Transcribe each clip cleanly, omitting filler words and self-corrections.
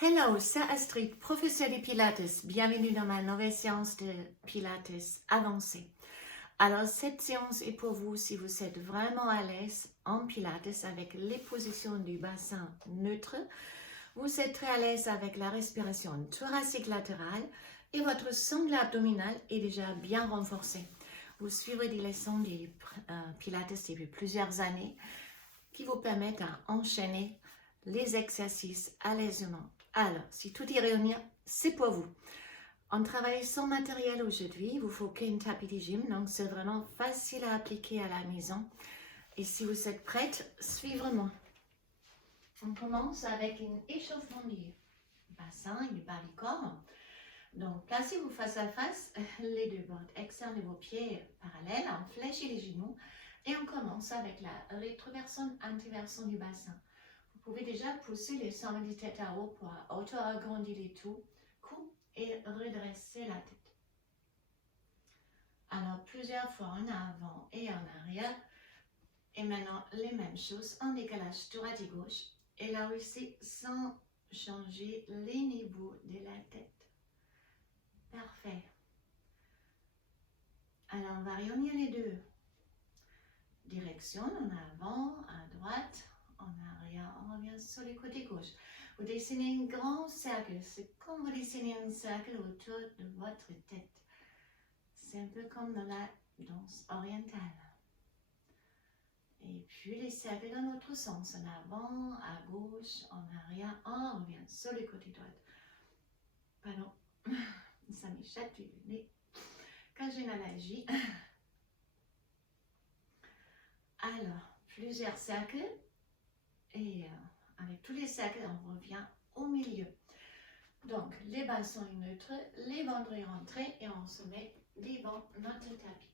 Hello, c'est Astrid, professeure de Pilates. Bienvenue dans ma nouvelle séance de Pilates avancée. Alors, cette séance est pour vous si vous êtes vraiment à l'aise en Pilates avec les positions du bassin neutre. Vous êtes très à l'aise avec la respiration thoracique latérale et votre sangle abdominal est déjà bien renforcé. Vous suivrez des leçons de Pilates depuis plusieurs années qui vous permettent d'enchaîner les exercices allègrement. Alors, si tout y réunit, c'est pour vous. On travaille sans matériel aujourd'hui, il vous faut qu'un tapis de gym, donc c'est vraiment facile à appliquer à la maison. Et si vous êtes prête, suivez-moi. On commence avec un échauffement du bassin et du bas du corps. Donc, placez-vous face à face, les deux bords externes de vos pieds parallèles, en fléchissez les genoux. Et on commence avec la rétroversion, antiversion du bassin. Vous pouvez déjà pousser les sommes de tête à haut pour auto-agrandir les coups et redresser la tête. Alors, plusieurs fois en avant et en arrière. Et maintenant, les mêmes choses en décalage droite et gauche. Et là aussi, sans changer les niveaux de la tête. Parfait. Alors, on va réunir les deux directions, en avant, à droite, en arrière, on revient sur le côté gauche. Vous dessinez un grand cercle, c'est comme vous dessinez un cercle autour de votre tête. C'est un peu comme dans la danse orientale. Et puis les cercles dans l'autre sens, en avant, à gauche, en arrière, on revient sur le côté droit. Pardon, ça m'échappe du nez quand j'ai une allergie. Alors, plusieurs cercles. Et avec tous les cercles, on revient au milieu. Donc, les bas sont neutres, les ventres rentrés et on se met devant notre tapis.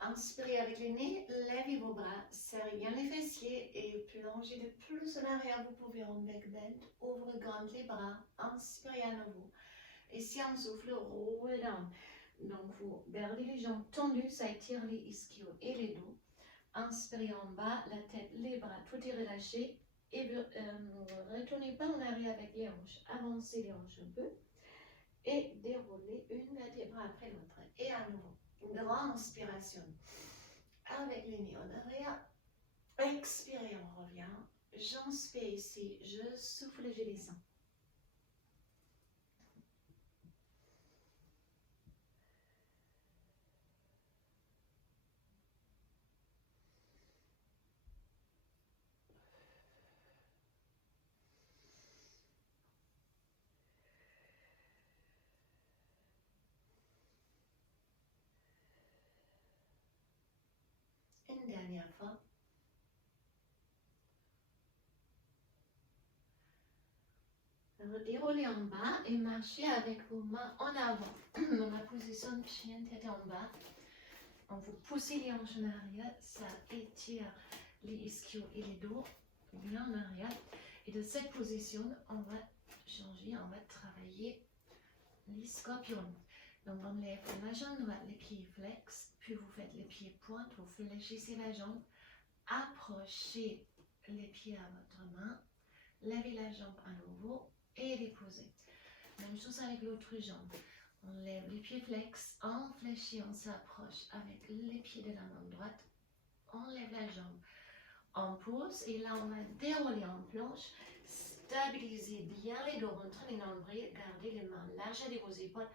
Inspirez avec les nez, levez vos bras, serrez bien les fessiers et plongez de plus en arrière. Vous pouvez en bec bend, ouvrez grand les bras, inspirez à nouveau. Et si on souffle, roll down. Donc, vous gardez les jambes tendues, ça étire les ischios et les dos. Inspirez en bas, la tête, les bras, tout est relâché. Et retournez pas en arrière avec les hanches. Avancez les hanches un peu. Et déroulez une vertèbre après l'autre. Et à nouveau, une grande inspiration. Avec les nez en arrière. Expirez, on revient. J'inspire ici. Je souffle, je descends. Une dernière fois. Déroulez en bas et marchez avec vos mains en avant. Dans la position de chien, tête en bas. On vous poussez les hanches en arrière, ça étire les ischios et les dos bien en arrière. Et de cette position, on va changer, on va travailler les scorpions. Donc on lève la jambe droite, les pieds flex, puis vous faites les pieds pointes, vous fléchissez la jambe, approchez les pieds à votre main, levez la jambe à nouveau et déposez. Même chose avec l'autre jambe. On lève les pieds flex, on fléchit, on s'approche avec les pieds de la main droite. On lève la jambe, on pose et là on va dérouler en planche. Stabilisez bien les dos, rentrez les nombrils, gardez les mains larges de vos épaules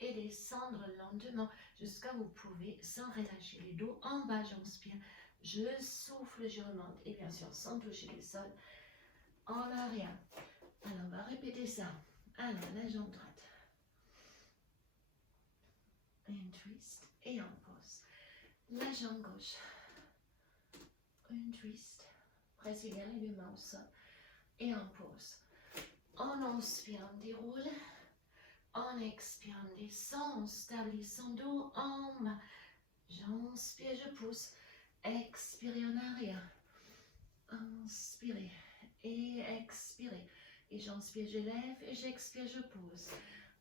et descendre lentement jusqu'à vous pouvez sans relâcher les dos. En bas, j'inspire, je souffle, je remonte et bien sûr sans toucher le sol. En arrière. Alors on va répéter ça. Alors la jambe droite. Un twist et on pose. La jambe gauche. Un twist. Pressez bien les deux mains au sol. Et on pose. On inspire, on déroule. On expire, on descend. On stabilise son dos en bas. J'inspire, je pousse. Expirez en arrière. Inspirez et expirez. Et j'inspire, je lève et j'expire, je pose.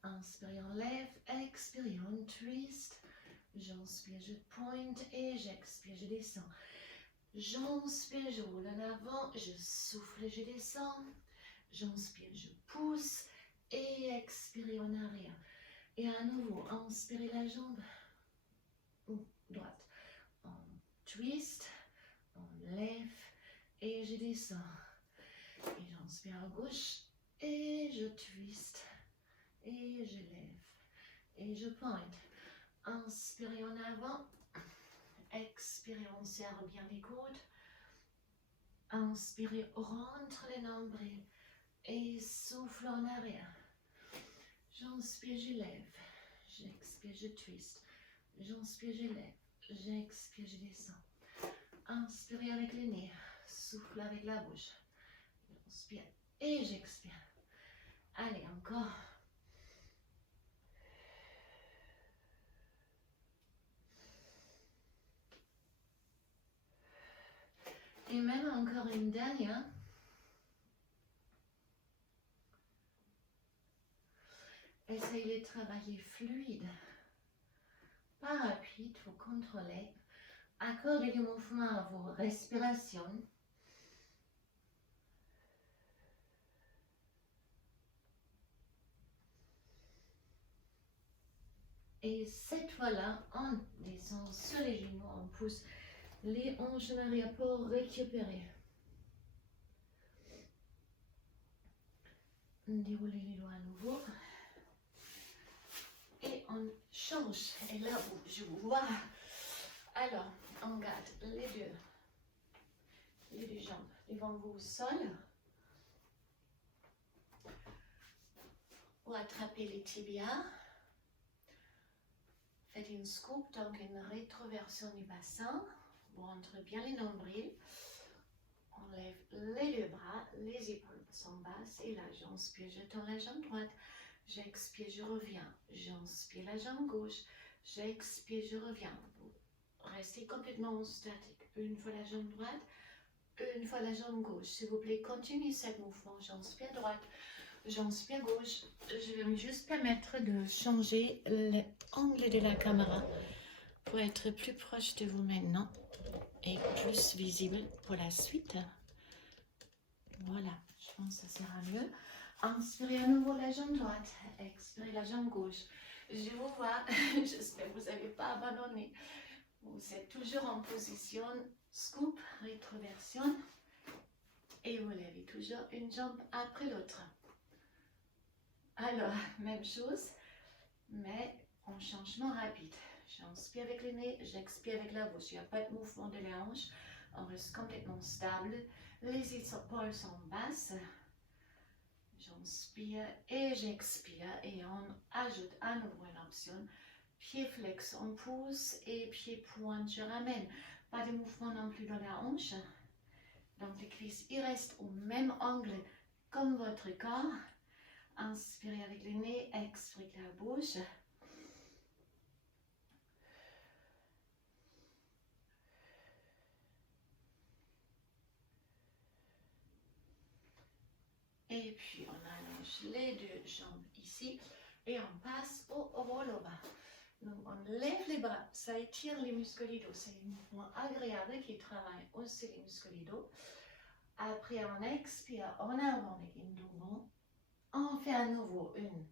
Inspirez, on lève, expirez, on twist. J'inspire, je pointe et j'expire, je descends. J'inspire, je roule en avant, je souffle, je descends. J'inspire, je pousse et expirez en arrière. Et à nouveau, inspirez la jambe droite. On twist, on lève et je descends. Et j'inspire à gauche et je twist et je lève et je pointe. Inspirez en avant, expirez, on serre bien les coudes. Inspirez, rentre les nombrils et souffle en arrière. J'inspire, je lève. J'expire, je twist. J'inspire, je lève. J'expire, je descends. Inspirez avec le nez. Souffle avec la bouche. J'inspire et j'expire. Allez, encore. Et même encore une dernière. Essayez de travailler fluide. Pas rapide, vous contrôlez. Accordez du mouvement à vos respirations. Et cette fois-là, on descend sur les genoux, on pousse les hanches en arrière pour récupérer. Déroulez les doigts à nouveau. Et on change. Et là, je vous vois. Alors, on garde les deux jambes devant vous au sol. Vous attrapez les tibias. Faites une scoop, donc une rétroversion du bassin. Vous rentrez bien les nombrils. On lève les deux bras, les épaules sont basses. Et là, j'inspire, je tends la jambe droite. J'expire, je reviens. J'inspire la jambe gauche. J'expire, je reviens. Vous restez complètement statique. Une fois la jambe droite, une fois la jambe gauche. S'il vous plaît, continuez ce mouvement. J'inspire droite, j'inspire gauche. Je vais me juste permettre de changer l'angle de la caméra pour être plus proche de vous maintenant et plus visible pour la suite. Voilà, je pense que ça sera mieux. Inspirez à nouveau la jambe droite, expirez la jambe gauche. Je vous vois, j'espère que vous n'avez pas abandonné. Vous êtes toujours en position scoop, rétroversion. Et vous levez toujours une jambe après l'autre. Alors, même chose, mais en changement rapide. J'inspire avec le nez, j'expire avec la bouche. Il n'y a pas de mouvement de la hanche. On reste complètement stable. Les épaules sont basses. J'inspire et j'expire. Et on ajoute à nouveau une option. Pied flex, on pousse. Et pied pointe, je ramène. Pas de mouvement non plus dans la hanche. Donc les cuisses, ils restent au même angle comme votre corps. Inspirez avec le nez, expirez avec la bouche. Et puis on allonge les deux jambes ici et on passe au roll-over. Donc on lève les bras, ça étire les muscles du dos. C'est un mouvement agréable qui travaille aussi les muscles du dos. Après on expire en avant avec une double. On fait à nouveau une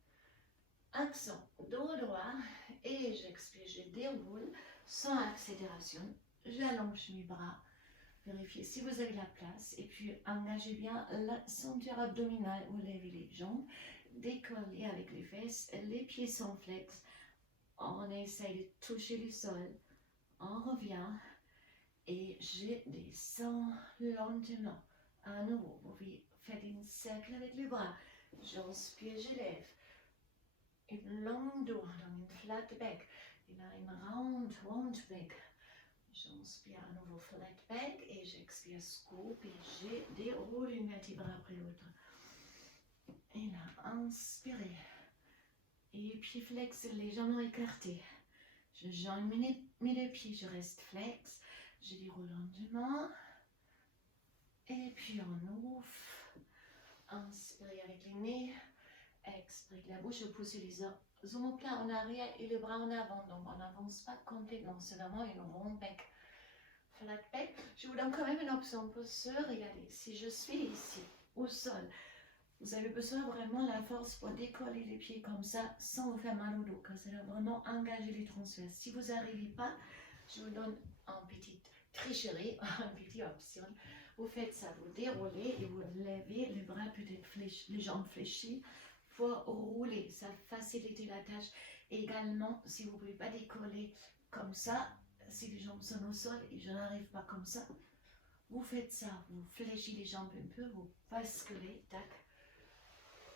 action dos droit et j'expire, je déroule sans accélération. J'allonge mes bras. Vérifiez si vous avez la place et puis engagez bien la ceinture abdominale. Vous levez les jambes, décollez avec les fesses, les pieds sont flex. On essaye de toucher le sol. On revient et je descends lentement. À nouveau, vous faites un cercle avec les bras. J'inspire, je lève. Une longue dos, donc une flat back. Il a une round back. J'inspire à nouveau flat back et j'expire scoop et je déroule une vertèbre après l'autre. Et là, inspirez. Et puis flex, les jambes écartées. Je joins mes deux pieds, je reste flex. Je déroule lentement. Et puis on ouvre. Inspirez avec les nez. Expirez avec la bouche. Je pousse les omoplates en arrière et les bras en avant. Donc on n'avance pas complètement. C'est vraiment une ronde bec. Flat back. Je vous donne quand même une option pour se regarder. Si je suis ici au sol, Vous avez besoin vraiment de la force pour décoller les pieds comme ça sans vous faire mal au dos, car ça va vraiment engager les transverses. Si vous n'arrivez pas, je vous donne une petite tricherie, une petite option. Vous faites ça, vous déroulez et vous levez les bras peut-être les jambes fléchies pour rouler. Ça facilite la tâche. Également, si vous ne pouvez pas décoller comme ça, si les jambes sont au sol et je n'arrive pas comme ça, vous faites ça, vous fléchissez les jambes un peu, vous basculez, tac,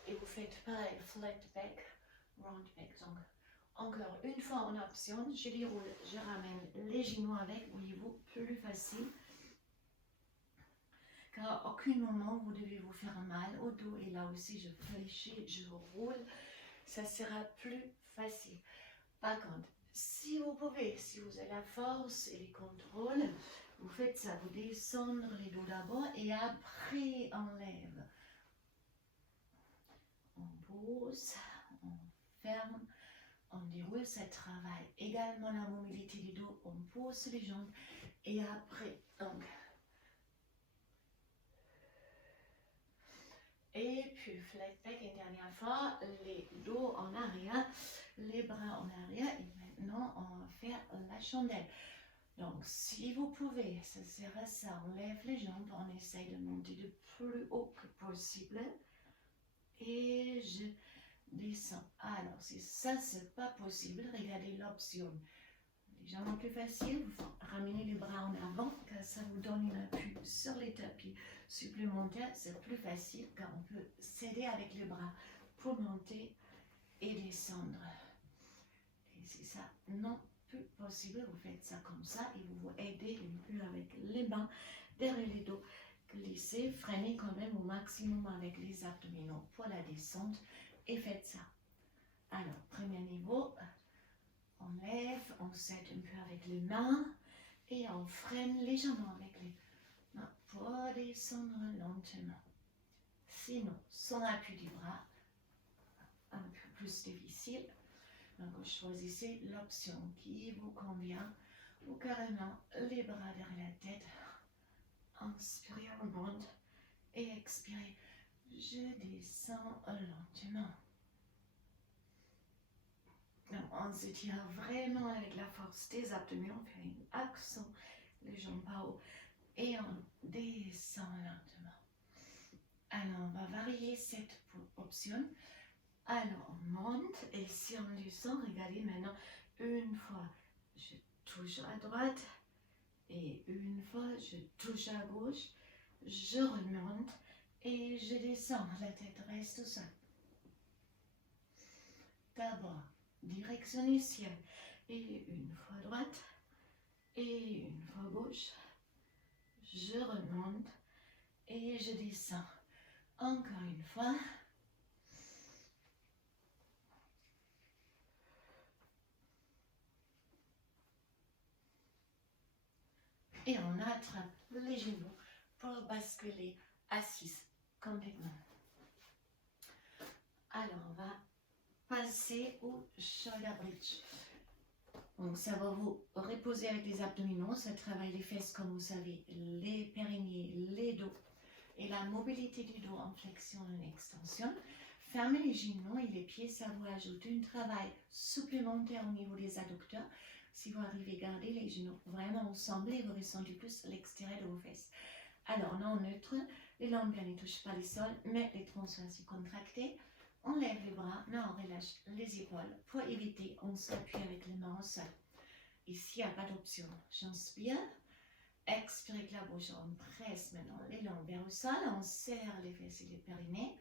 et vous faites pareil, flat back, round back. Donc, encore une fois en option, je déroule, je ramène les genoux avec, voyez-vous, plus facile. Car à aucun moment vous devez vous faire mal au dos, et là aussi je fléchis, je roule, ça sera plus facile. Par contre, si vous pouvez, si vous avez la force et les contrôles, vous faites ça, vous descendez les dos d'abord et après on lève. On pose, on ferme, on déroule, ça travaille également la mobilité du dos, on pose les jambes et après, donc. Et puis flat back une dernière fois, les dos en arrière, les bras en arrière et maintenant on va faire la chandelle. Donc si vous pouvez, ça sera ça, on lève les jambes, on essaye de monter le plus haut que possible et je descends. Alors si ça c'est pas possible, regardez l'option. Légèrement plus facile, vous ramenez les bras en avant car ça vous donne un appui sur les tapis supplémentaires. C'est plus facile car on peut s'aider avec les bras pour monter et descendre. Et si ça non plus possible, vous faites ça comme ça et vous vous aidez un peu avec les mains derrière les dos. Glissez, freinez quand même au maximum avec les abdominaux pour la descente et faites ça. Alors, premier niveau. On lève, on s'aide un peu avec les mains et on freine légèrement avec les mains pour descendre lentement. Sinon, sans appui du bras, un peu plus difficile. Donc, vous choisissez l'option qui vous convient ou carrément les bras derrière la tête. Inspirez, on monte et expirez. Je descends lentement. On se tient vraiment avec la force des abdominaux, on fait un accent, les jambes pas haut, et on descend lentement. Alors, on va varier cette option. Alors, on monte, et si on descend, regardez maintenant, une fois, je touche à droite, et une fois, je touche à gauche, je remonte, et je descends, la tête reste au sol. D'abord, direction ciel et une fois droite et une fois gauche, je remonte et je descends encore une fois et on attrape les genoux pour basculer assise complètement. Alors on va passer au shoulder bridge. Donc ça va vous reposer avec les abdominaux, ça travaille les fesses comme vous savez, les périnées, les dos et la mobilité du dos en flexion et en extension. Fermez les genoux et les pieds, ça vous ajoute un travail supplémentaire au niveau des adducteurs. Si vous arrivez à garder les genoux vraiment ensemble et vous ressentez plus l'extérieur de vos fesses. Alors non neutre, les lombaires ne touchent pas le sol, mais les transverses sont contractés. On lève les bras, mais on relâche les épaules pour éviter, on s'appuie avec les mains au sol. Ici, il n'y a pas d'option. J'inspire, expire avec la bouche, on presse maintenant les lombaires au sol, on serre les fesses et les périnées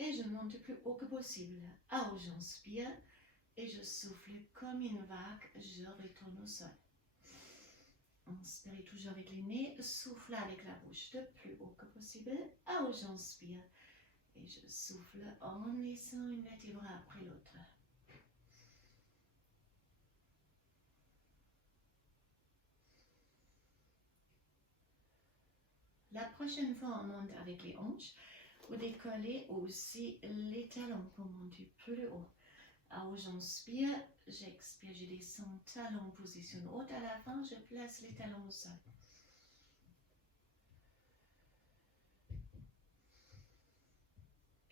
et je monte le plus haut que possible. Alors, j'inspire et je souffle comme une vague, je retourne au sol. Inspirez toujours avec les nez, souffle avec la bouche le plus haut que possible. Alors, j'inspire. Et je souffle en laissant une vertèbre après l'autre. La prochaine fois, on monte avec les hanches. Vous décollez aussi les talons pour monter plus haut. Alors, j'inspire, j'expire, je descends talons en position haute. À la fin, je place les talons au sol.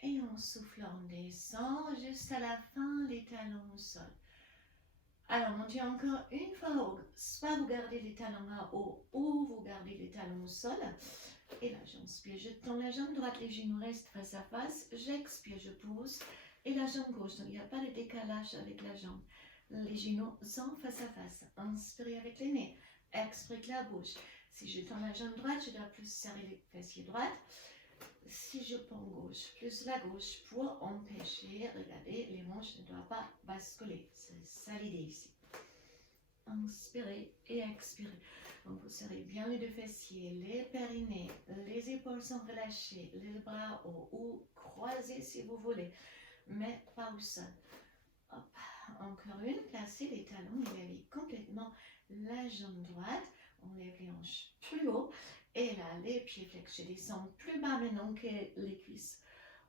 Et on en soufflant, on descend juste à la fin, les talons au sol. Alors, montez encore une fois haut. Soit vous gardez les talons à haut ou vous gardez les talons au sol. Et là, j'inspire, je tends la jambe droite, les genoux restent face à face. J'expire, je pose. Et la jambe gauche, donc il n'y a pas de décalage avec la jambe. Les genoux sont face à face. Inspirez avec les nez. Expirez avec la bouche. Si je tends la jambe droite, je dois plus serrer les fessiers droites. Si je prends gauche, plus la gauche pour empêcher, regardez, les manches ne doivent pas basculer. C'est ça l'idée ici. Inspirez et expirez. Donc vous serrez bien les deux fessiers, les périnées, les épaules sont relâchées, les bras hauts ou croisés si vous voulez, mais pas au sol. Hop. Encore une, placez les talons, élevez complètement la jambe droite, on lève les hanches plus haut. Et là, les pieds flexions, je descends plus bas maintenant que les cuisses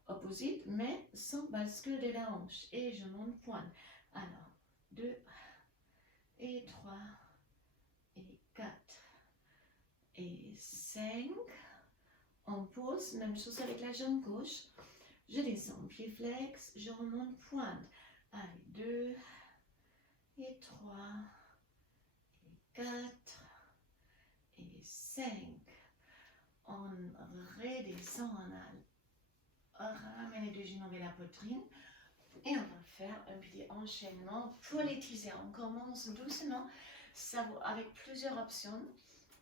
opposites, mais sans bascule de la hanche. Et je monte pointe. Alors, 2 et 3 et 4 et 5. On pose, même chose avec la jambe gauche. Je descends, pied flex, je remonte pointe. Allez, 2 et 3 et 4 et 5. On redescend, on ramène les deux genoux vers la poitrine et on va faire un petit enchaînement pour les teasers. On commence doucement, avec plusieurs options.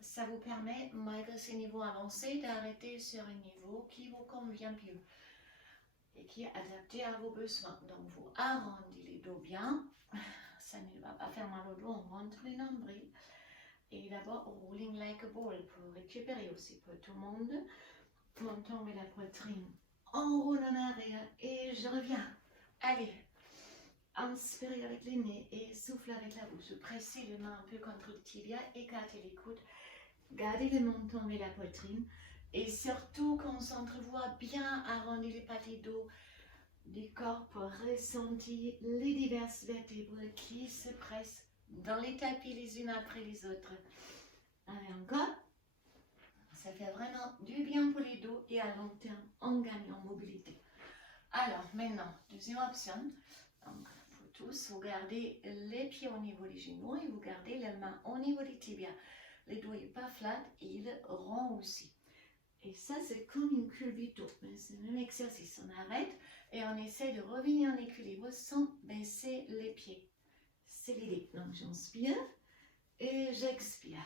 Ça vous permet, malgré ces niveaux avancés, d'arrêter sur un niveau qui vous convient mieux et qui est adapté à vos besoins. Donc vous arrondissez les dos bien, ça ne va pas faire mal au dos, on rentre les nombrils. Et d'abord, rolling like a ball pour récupérer aussi pour tout le monde. Montons vers la poitrine, on roule en arrière et je reviens. Allez, inspirez avec les nez et soufflez avec la bouche. Pressez les mains un peu contre le tibia, écartez les coudes, gardez le menton vers la poitrine et surtout concentrez-vous à bien arrondir les pâtés dos du corps pour ressentir les diverses vertèbres qui se pressent dans les tapis les unes après les autres. Allez, encore. Ça fait vraiment du bien pour les dos et à long terme, on gagne en mobilité. Alors, maintenant, deuxième option. Donc, pour tous, vous gardez les pieds au niveau des genoux et vous gardez les mains au niveau des tibias. Le dos n'est pas flat, il rond aussi. Et ça, c'est comme une culbuto. C'est le même exercice. On arrête et on essaie de revenir en équilibre sans baisser les pieds. C'est l'idée. Donc, j'inspire et j'expire.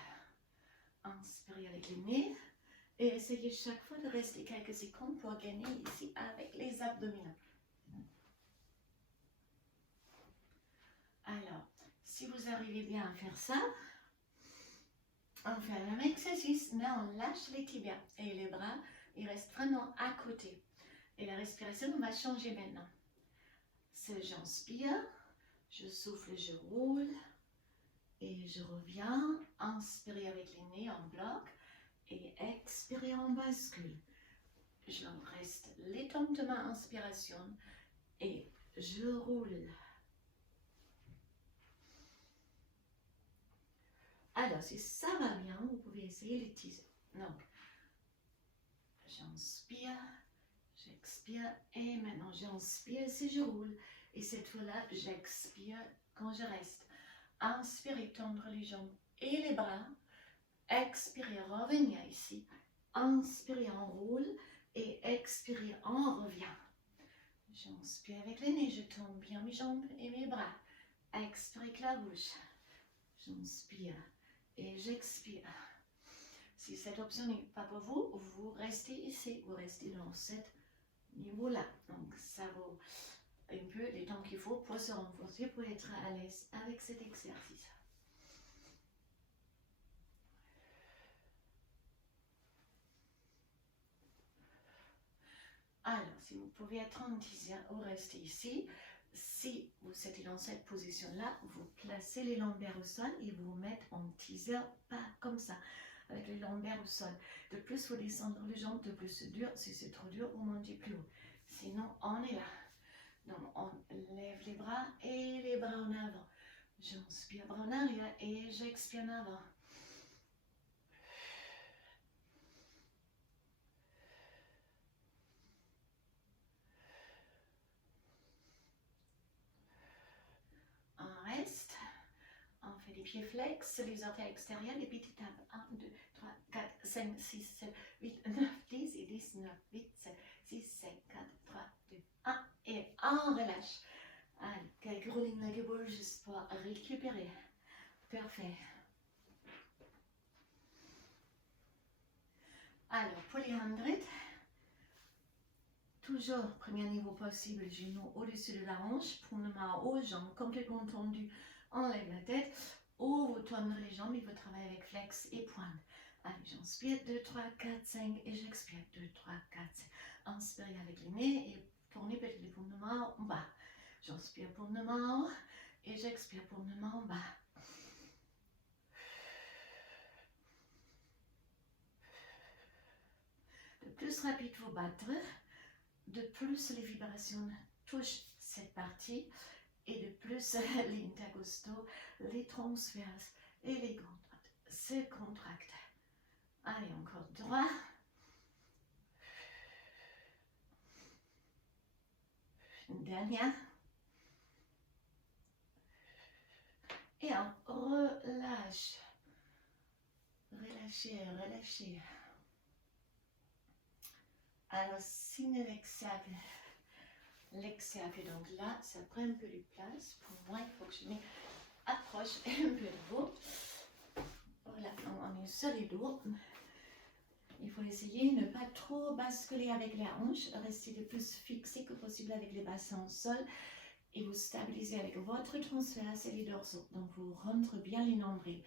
Inspirez avec les nez et essayez chaque fois de rester quelques secondes pour gagner ici avec les abdominaux. Alors, si vous arrivez bien à faire ça, on fait le même exercice, mais on lâche les tibias et les bras, ils restent vraiment à côté. Et la respiration va changer maintenant. J'inspire, je souffle, je roule et je reviens. Inspirez avec les nez en bloc et expirez en bascule. Je reste lentement inspiration et je roule. Alors, si ça va bien, vous pouvez essayer les teasers. Donc, j'inspire, j'expire et maintenant j'inspire si je roule. Et cette fois-là, j'expire quand je reste. Inspirez, tendre les jambes et les bras. Expirez, revenir ici. Inspirez, on roule. Et expirez, on revient. J'inspire avec les nez, je tourne bien mes jambes et mes bras. Expirez avec la bouche. J'inspire et j'expire. Si cette option n'est pas pour vous, vous restez ici, vous restez dans ce niveau-là. Donc ça vaut un peu les temps qu'il faut pour se renforcer, pour être à l'aise avec cet exercice. Alors, si vous pouvez être en teaser ou rester ici, si vous êtes dans cette position-là, vous placez les lombaires au sol et vous mettez en teaser, pas comme ça, avec les lombaires au sol. De plus, vous descendez les jambes, de plus c'est dur. Si c'est trop dur, vous montez plus haut. Sinon, on est là. Donc, on lève les bras et les bras en avant. J'inspire bras en arrière et j'expire en avant. pieds flex, les orteils extérieurs, les petites tables. 1, 2, 3, 4, 5, 6, 7, 8, 9, 10 et 10, 9, 8, 7, 6, 5, 4, 3, 2, 1. Et on relâche. Allez, quelques rolling like a ball juste pour récupérer. Parfait. Alors, pour les 100, toujours, premier niveau possible, genoux au-dessus de la hanche, paume de main aux jambes complètement tendues, enlève la tête, ou vous tournez les jambes et vous travaillez avec flex et pointe. Allez, j'inspire, 2, 3, 4, 5, et j'expire, 2, 3, 4, 5. Inspirez avec les nez et tournez peut-être les paumes de main en bas. J'inspire paume de main en haut, et j'expire paume de main en bas. De plus rapide vous battre, de plus les vibrations touchent cette partie et de plus les intercostaux, les transverses et les grandes droites se contractent. Allez, encore droit. Une dernière. Et on relâche. Relâchez, relâchez. Alors, signe l'exergue. L'exergue, donc là, ça prend un peu de place. Pour moi, il faut que je m'approche un peu de vous. Voilà, on est sur les dos. Il faut essayer de ne pas trop basculer avec les hanches. Restez le plus fixé que possible avec les bassins au sol. Et vous stabilisez avec votre transverse et les dorsaux. Donc, vous rentrez bien les nombrils.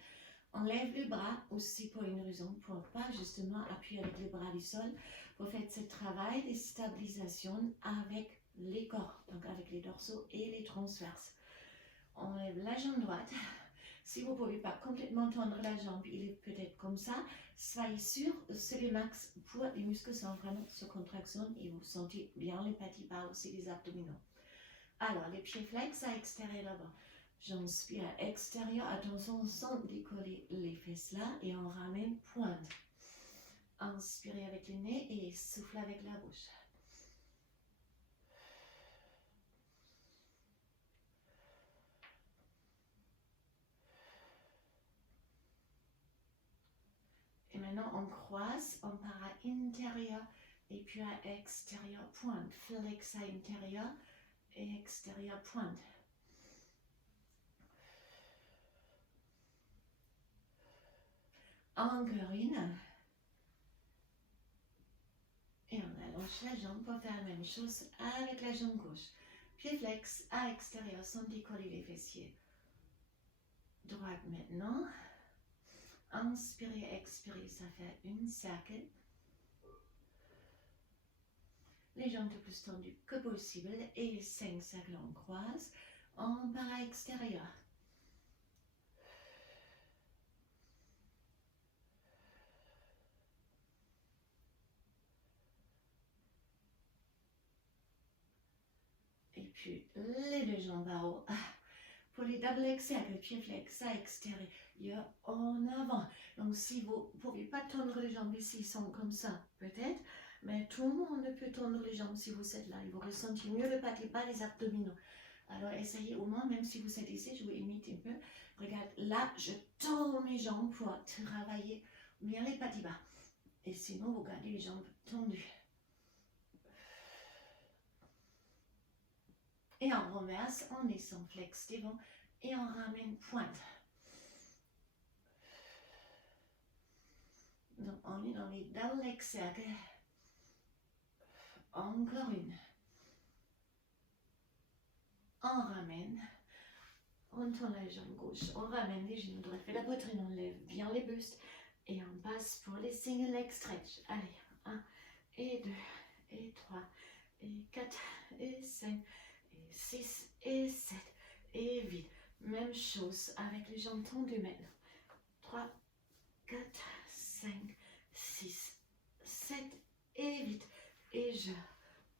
On lève les bras aussi pour une raison, pour pas justement appuyer avec les bras du sol. Vous faites ce travail de stabilisation avec les corps, donc avec les dorsaux et les transverses. On lève la jambe droite. Si vous ne pouvez pas complètement tendre la jambe, il est peut-être comme ça. Soyez sûr, c'est le max pour les muscles sont vraiment sous contraction et vous sentez bien les petits bas aussi des abdominaux. Alors, les pieds flex à extérieur d'abord. J'inspire à extérieur, attention sans décoller les fesses là et on ramène pointe. Inspirez avec le nez et soufflez avec la bouche. Et maintenant on croise, on part à intérieur et puis à extérieur pointe. Flex à intérieur et extérieur pointe. Encore une. Et on allonge la jambe pour faire la même chose avec la jambe gauche. Pied flex à extérieur sans décoller les fessiers. Droite maintenant. Inspirez, expirez, ça fait une cercle. Les jambes le plus tendues que possible et 5 cercles on croise. On part à extérieur. Et puis les deux jambes à haut. Pour les double exergue, pied flex à extérieur en avant. Donc si vous ne pouvez pas tendre les jambes ici, ils sont comme ça peut-être. Mais tout le monde peut tendre les jambes si vous êtes là. Et vous ressentez mieux le petit bas des abdominaux. Alors essayez au moins, même si vous êtes ici, je vous imite un peu. Regarde, là, je tends mes jambes pour travailler bien les petits bas. Et sinon, vous gardez les jambes tendues. Et on renverse, on descend flex devant et on ramène pointe. Donc on est dans les double exergue. Encore une. On ramène. On tourne la jambe gauche. On ramène les genoux droits. Fait la poitrine. On lève bien les bustes. Et on passe pour les single leg stretch. Allez. 1 et 2 et 3 et 4 et 5 et 6 et 7 et 8. Même chose avec les jambes tendues maintenant. 3, 4, 5, 6, 7 et 8. Et je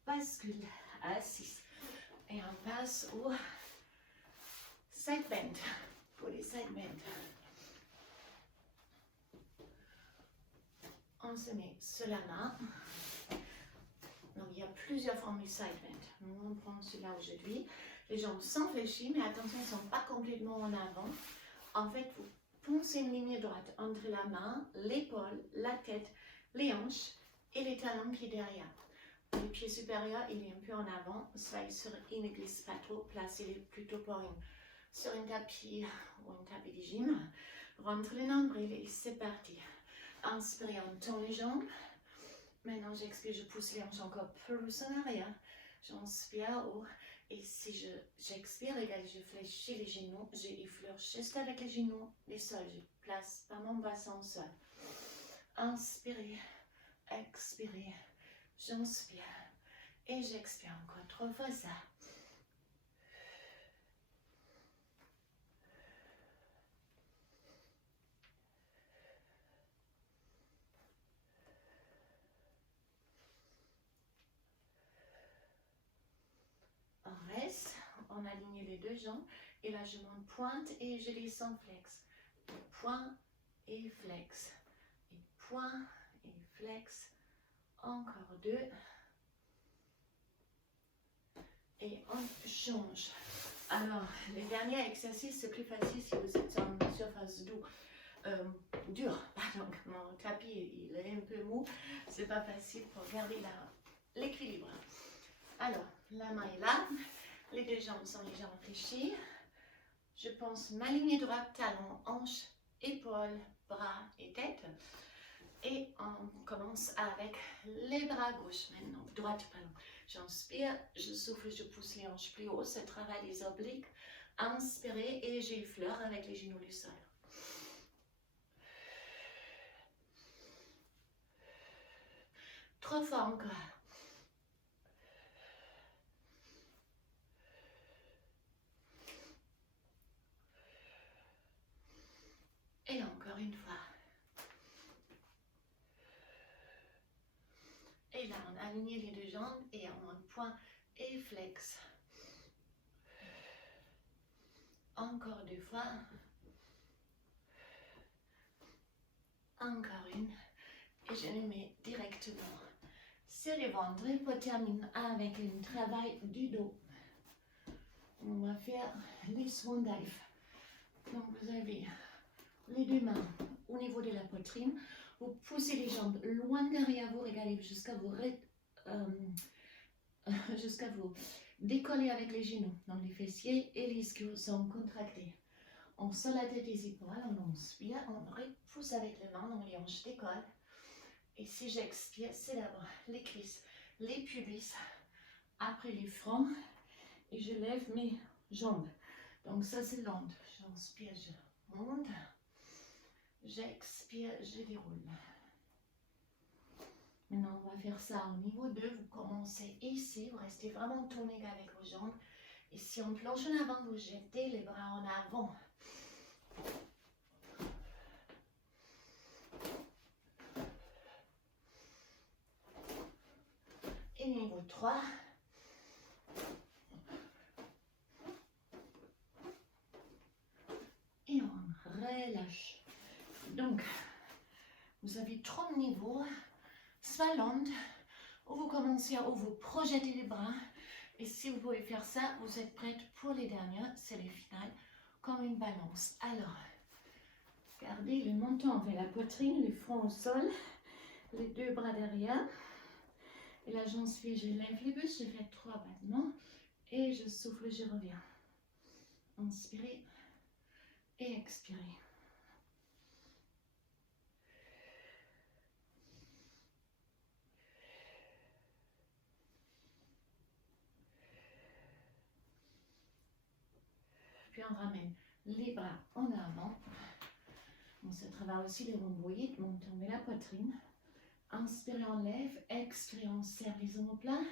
bascule à 6. Et on passe au side bend. Pour les side bend. On se met sur la main. Donc il y a plusieurs formes de side bend. Nous on prend celui-là aujourd'hui. Les jambes sont fléchies, mais attention, elles ne sont pas complètement en avant. En fait, vous poncez une ligne droite entre la main, l'épaule, la tête, les hanches et les talons qui est derrière. Le pied supérieur, il est un peu en avant. Soyez sûr, il ne glisse pas trop. Placez-le plutôt sur un tapis ou un tapis de gym. Rentre le nombril et c'est parti. Inspirez, on tend les jambes. Maintenant, j'expire, je pousse les hanches encore plus en arrière. J'inspire haut. Et si j'expire, regardez, je fléchis les genoux. J'effleure juste avec les genoux les sols. Je place pas mon bassin au sol. Inspirez, expirez. J'inspire et j'expire encore 3 fois ça. On reste, on aligne les deux jambes et là je monte pointe et je descends flex. Point et flex. Et point et flex. Encore 2. Et on change. Alors, le dernier exercice, c'est plus facile si vous êtes sur une surface dure. Pardon, mon tapis, il est un peu mou. C'est pas facile pour garder l'équilibre. Alors, la main est là. Les deux jambes sont légèrement fléchies. Je pense ma ligne droite, talon, hanche, épaule, bras et tête. Et on commence avec les bras gauche maintenant, droite, pardon. J'inspire, je souffle, je pousse les hanches plus haut, ça travaille les obliques. Inspirez et j'effleure avec les genoux du sol. Trois fois encore. Et encore une fois. Et là, on aligne les deux jambes et on monte point et flex. Encore 2 fois. Encore une. Et je me mets directement sur le ventre pour terminer avec un travail du dos. On va faire les swan dive. Donc vous avez les deux mains au niveau de la poitrine. Vous poussez les jambes loin derrière vous. Regardez jusqu'à vous décoller avec les genoux. Donc les fessiers et les ischios sont contractés. On sort la tête des épaules, on inspire, on repousse avec les mains, donc les hanches décollent. Et si j'expire, c'est d'abord les cuisses, les pubis, après les fronts, et je lève mes jambes. Donc ça c'est lent. J'inspire, je monte. J'expire, je déroule. Maintenant, on va faire ça au niveau 2. Vous commencez ici, vous restez vraiment tourné avec vos jambes. Et si on planche en avant, vous jetez les bras en avant. Et niveau 3. Et on relâche. Donc, vous avez 3 niveaux. Soit lente, où vous commencez, où vous projetez les bras. Et si vous pouvez faire ça, vous êtes prête pour les dernières, c'est les finales, comme une balance. Alors, gardez le menton vers la poitrine, le front au sol, les 2 bras derrière. Et là, j'inspire, je lève les buste, je fais 3 battements. Et je souffle, je reviens. Inspirez et expirez. Puis on ramène les bras en avant. On se travaille aussi les rhomboïdes, menton vers la poitrine. Inspire, on lève, expire, on serre les omoplates.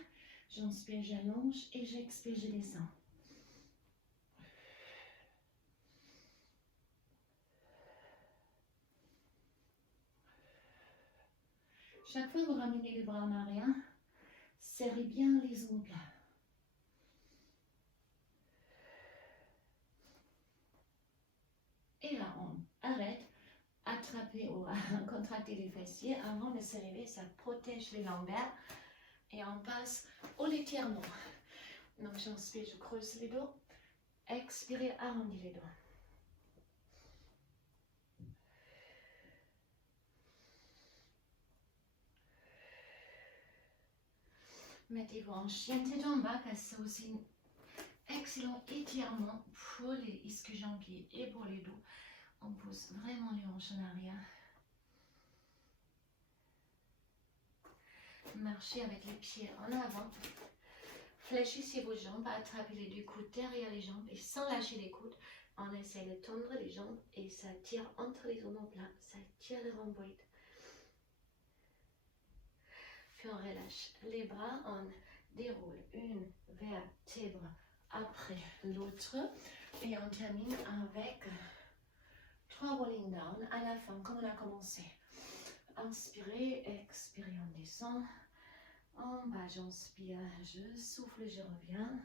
J'inspire, j'allonge et j'expire, je descends. Chaque fois que vous ramenez les bras en arrière, serrez bien les omoplates. Et là, on arrête, attrapez ou contractez les fessiers avant de se lever, ça protège les lombaires. Et on passe au l'étirement. Donc j'inspire, je creuse les dos. Expirez, arrondis les dos. Mettez-vous en chien tête en bas, car c'est aussi un excellent étirement pour les ischio-jambiers et pour les dos. On pousse vraiment les hanches en arrière. Marchez avec les pieds en avant. Fléchissez vos jambes, attrapez les deux coudes derrière les jambes et sans lâcher les coudes, on essaie de tendre les jambes et ça tire entre les omoplates, ça tire le rhomboïde. Puis on relâche les bras, on déroule une vertèbre après l'autre et on termine avec 3 rolling down à la fin comme on a commencé. Inspirez, expirez, on descend. En bas, j'inspire, je souffle, je reviens.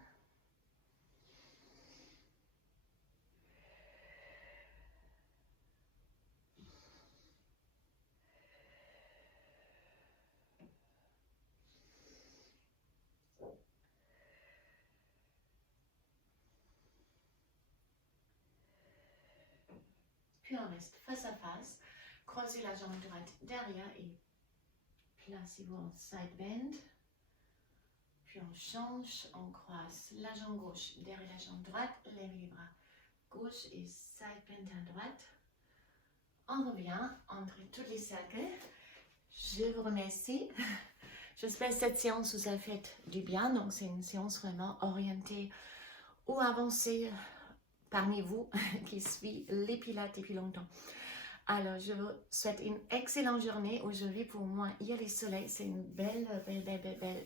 Puis on reste face à face. Croisez la jambe droite derrière et placez-vous en side bend. Puis on change, on croise la jambe gauche derrière la jambe droite, lève les bras gauche et side bend à droite. On revient entre tous les cercles. Je vous remercie. J'espère que cette séance vous a fait du bien. Donc c'est une séance vraiment orientée ou avancée parmi vous qui suit les pilates depuis longtemps. Alors, je vous souhaite une excellente journée. Aujourd'hui, pour moi, il y a le soleil. C'est une belle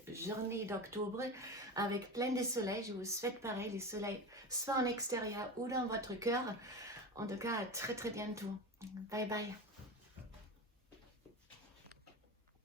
journée d'octobre avec plein de soleil. Je vous souhaite pareil, le soleil soit en extérieur ou dans votre cœur. En tout cas, à très bientôt. Bye bye.